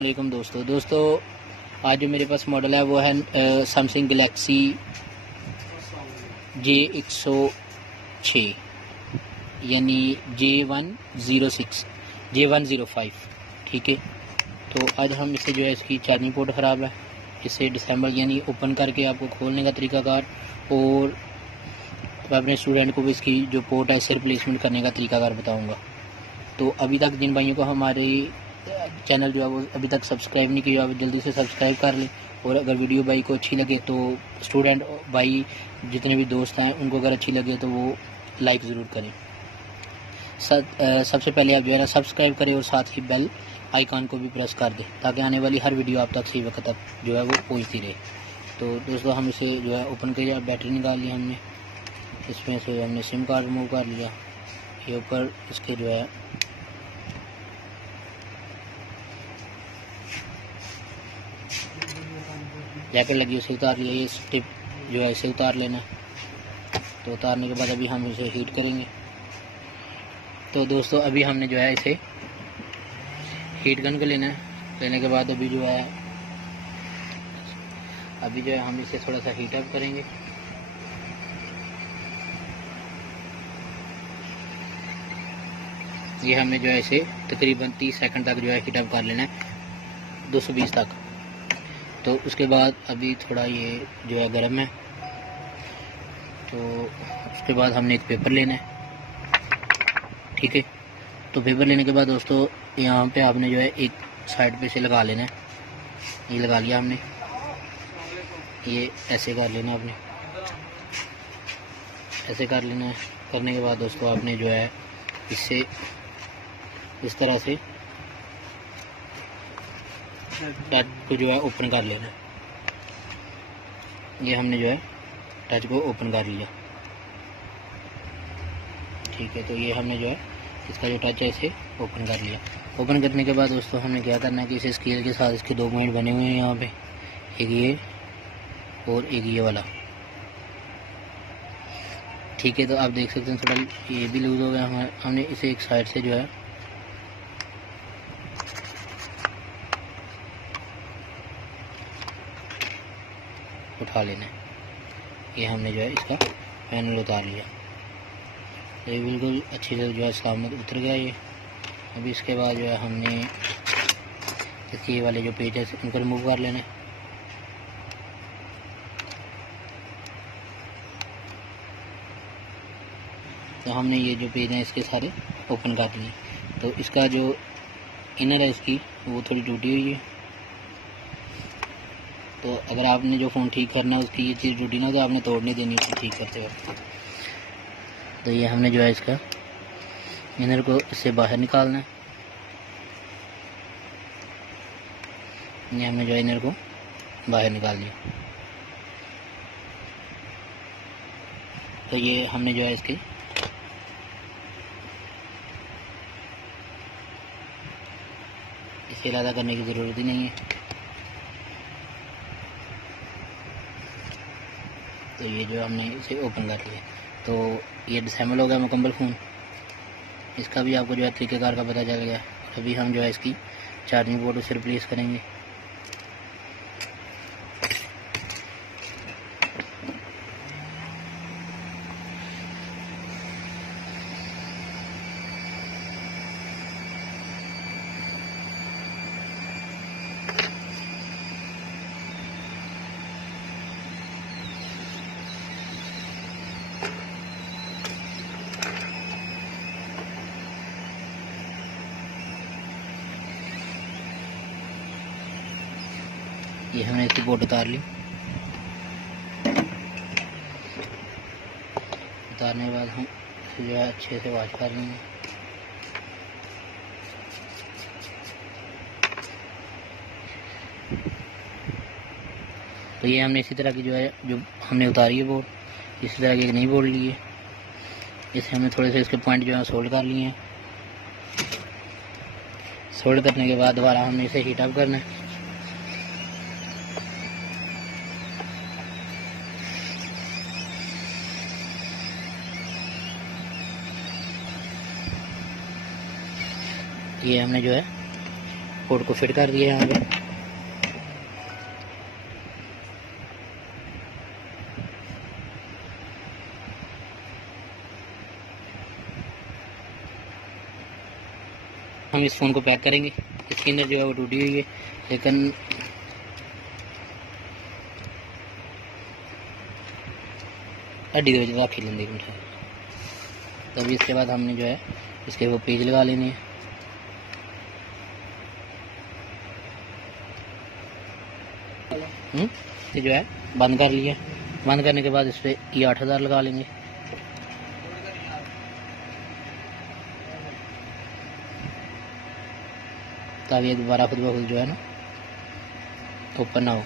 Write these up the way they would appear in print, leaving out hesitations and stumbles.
वालेकुम दोस्तों आज जो मेरे पास मॉडल है वो है सैमसंग गलेक्सी J106 यानी J105। ठीक है, तो आज हम इसे जो है इसकी चार्जिंग पोर्ट ख़राब है, इसे डिसेंबल यानी ओपन करके आपको खोलने का तरीकाकार और अपने स्टूडेंट को भी इसकी जो पोर्ट है इसे रिप्लेसमेंट करने का तरीकाकार बताऊँगा। तो अभी तक जिन भाइयों को हमारे चैनल जो है वो अभी तक सब्सक्राइब नहीं किया, जल्दी से सब्सक्राइब कर लें। और अगर वीडियो भाई को अच्छी लगे तो स्टूडेंट भाई जितने भी दोस्त हैं उनको अगर अच्छी लगे तो वो लाइक ज़रूर करें। सबसे पहले आप जो है ना सब्सक्राइब करें और साथ ही बेल आइकॉन को भी प्रेस कर दें ताकि आने वाली हर वीडियो आप तक सही वक्त तक जो है वो पहुँचती रहे। तो दोस्तों हम इसे जो है ओपन किया, बैटरी निकाल ली हमने, इसमें से हमने सिम कार्ड रिमूव कर लिया। ये ऊपर इसके जो है जैकेट लगी उसे उतार लिया, ये स्टिप जो है इसे उतार लेना। तो उतारने के बाद अभी हम इसे हीट करेंगे। तो दोस्तों अभी हमने जो है इसे हीट गन को लेना है। लेने के बाद अभी जो है हम इसे थोड़ा सा हीट अप करेंगे। ये हमें जो है इसे तकरीबन 30 सेकंड तक जो है हीट अप कर लेना है, 220 तक। तो उसके बाद अभी थोड़ा ये जो है गर्म है, तो उसके बाद हमने एक पेपर लेना है। ठीक है, तो पेपर लेने के बाद दोस्तों यहाँ पे आपने जो है एक साइड पे से लगा लेना है। ये लगा लिया हमने, ये ऐसे कर लेना आपने, ऐसे कर लेना है। करने के बाद दोस्तों आपने जो है इससे इस तरह से टच को जो है ओपन कर लेना। ये हमने जो है टच को ओपन कर लिया। ठीक है, तो ये हमने जो है इसका जो टच है इसे ओपन कर लिया। ओपन करने के बाद दोस्तों हमें क्या करना है कि इसे स्केल के साथ इसके 2 पॉइंट बने हुए हैं यहाँ पे, एक ये और एक ये वाला। ठीक है, तो आप देख सकते हैं थोड़ा ये भी लूज़ हो गया। हमने इसे एक साइड से जो है उठा लेना है। ये हमने जो है इसका पैनल उतार लिया, ये बिल्कुल अच्छी से जो है सलामत उतर गया ये। अभी इसके बाद जो है हमने इसके ये वाले जो पेज है उनको रिमूव कर लेना है। तो हमने ये जो पेज हैं इसके सारे ओपन कर लिए। तो इसका जो इनर है इसकी वो थोड़ी टूटी हुई है। तो अगर आपने जो फ़ोन ठीक करना है उसकी ये चीज़ टूटी ना तो आपने तोड़नी देनी उसको ठीक करते वक्त। तो ये हमने जो है इसका इनर को इससे बाहर निकालना है। ये हमने जो है इनर को बाहर निकाल दिया। तो ये हमने जो है इसके इसे अलग करने की ज़रूरत ही नहीं है। तो ये जो हमने इसे ओपन कर लिया, तो ये डिसेंबल हो गया मुकम्मल फ़ोन। इसका भी आपको जो है तरीक़ेकार का पता चल गया। अभी हम जो है इसकी चार्जिंग पोर्ट उसे रिप्लेस करेंगे। ये हमने इसकी पोर्ट उतार ली। उतारने के बाद हम इसे जो है अच्छे से वॉश कर लेंगे। तो ये हमने इसी तरह की जो है जो हमने उतारी है बोर्ड, इसी तरह की एक नई बोर्ड ली है। इसे हमने थोड़े से इसके पॉइंट जो है सोल्ड कर लिए हैं। सोल्ड करने के बाद दोबारा हमने इसे हीट अप करना है। ये हमने जो है पोर्ट को फिट कर दिया यहाँ पे। हम इस फ़ोन को पैक करेंगे। इसके अंदर जो है वो टूटी हुई है, लेकिन हड्डी के वजह राखी लेंगे तभी। इसके बाद हमने जो है इसके वो पेज लगा लेने हैं। ये जो है बंद कर लिया। बंद करने के बाद इस पर ये 8000 लगा लेंगे। ताकि ये दोबारा खुद ब खुद जो है ना ओपन ना हो।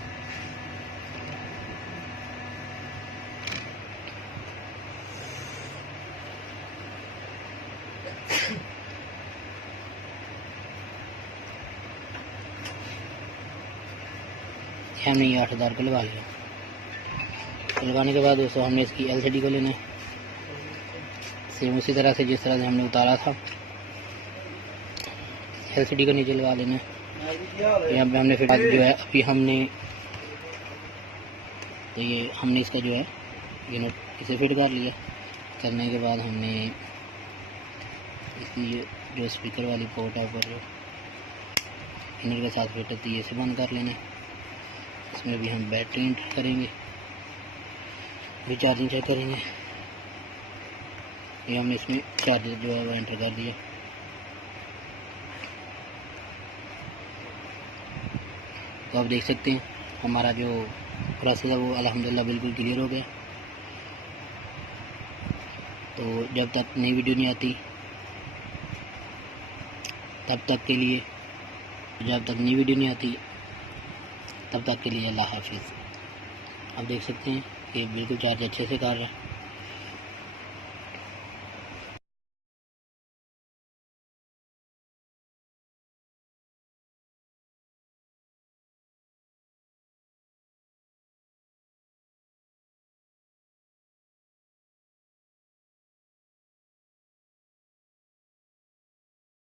हमने ये 8000 को लगा लिया। तो लगाने के बाद दोस्तों हमने इसकी LCD को लेना है, सेम उसी तरह से जिस तरह से हमने उतारा था। LCD को नीचे लगा लेना है। यहाँ पे हमने फिर जो है अभी हमने तो ये हमने इसका जो है यूनिट इसे फिट कर लिया। करने के बाद हमने इसकी जो स्पीकर वाली पोर्ट है ऊपर जो यूनिट के साथ फिट होती है इसे बंद कर लेना है। इसमें भी हम बैटरी एंटर करेंगे, भी चार्जिंग चेक करेंगे। ये हमने इसमें चार्जर जो है वो एंटर कर दिया। तो आप देख सकते हैं हमारा जो प्रोसेस है वो अल्हम्दुलिल्लाह बिल्कुल क्लियर हो गया। तो जब तक नई वीडियो नहीं आती तब तक के लिए अल्लाह हाफिज़। आप देख सकते हैं कि बिल्कुल चार्ज अच्छे से कर रहा है।